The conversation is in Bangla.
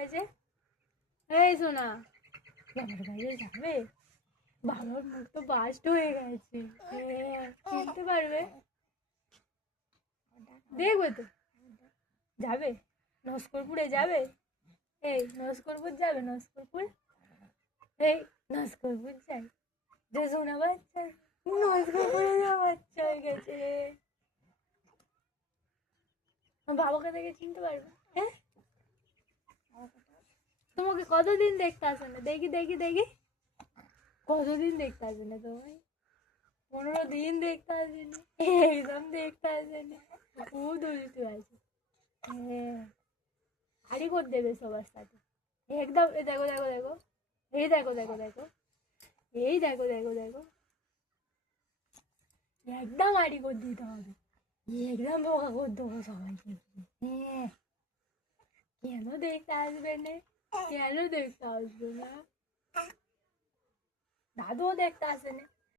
গেছে। এই শোনা, বাবার কাছে যাবে? বাবার মুখ তো বাস্ট হয়ে গেছে, চিনতে পারবে? দেখবে তো, যাবে নস্করপুরে যাবে? এই নস্করপুর যাবে? নস্করপুর, এই নস্করপুর যাই, যে শোনা বাচ্চা নস্করপুরে যাওয়া বাচ্চা হয়ে গেছে। বাবাকে দেখে চিনতে পারবে? হ্যাঁ, তোমাকে কতদিন দেখতে আসে না? দেখি দেখি দেখি, কতদিন দেখতে আসে না তোমায়? 15 দিন দেখতে আসেনি, একদম দেখতে আসেনি। খুব দুষ্টু আছে। হ্যাঁ, হাড়ি করে দেবে সবার সাথে একদম। এই দেখো দেখো দেখো, এই দেখো দেখো দেখো, এই দেখো দেখো দেখো, একদম হাড়ি করে দিতে হবে, একদম বোকা করে দেবো সবাইকে। হ্যাঁ, কেন দেখতে আসবে না? কেন দেখতে আসবে না? দাদুও দেখতে আসে না।